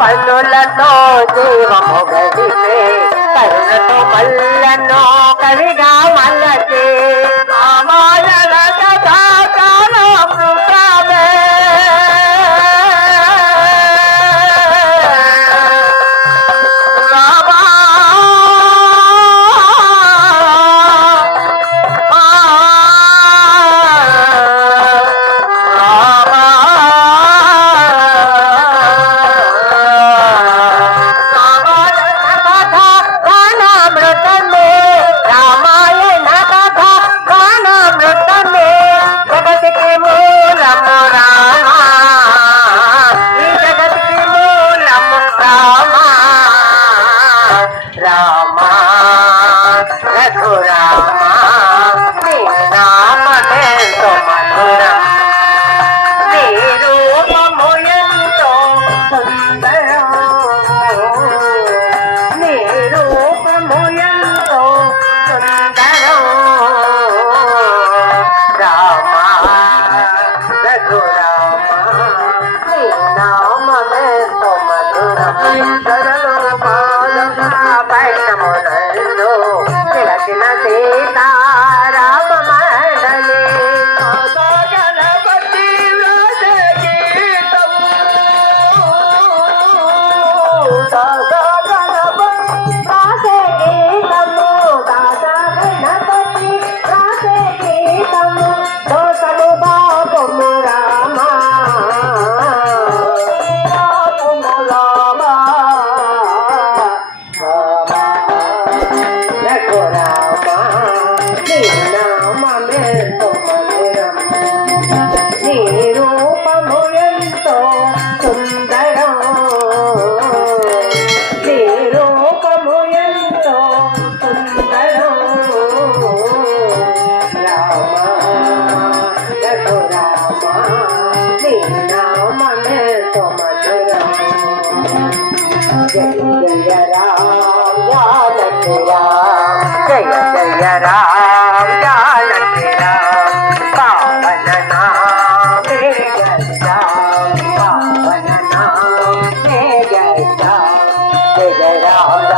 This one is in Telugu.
పన్నులతో దూరము గడిపే కరుణతో పల్లెన్నో కవిగా రామా రఘురామ కలలో తిలసిన Sithara. por amar, sin amar por జయ రామ జానకి రామ పావన నామ జయ రామ పావన నామ జయ రామ జయ రామ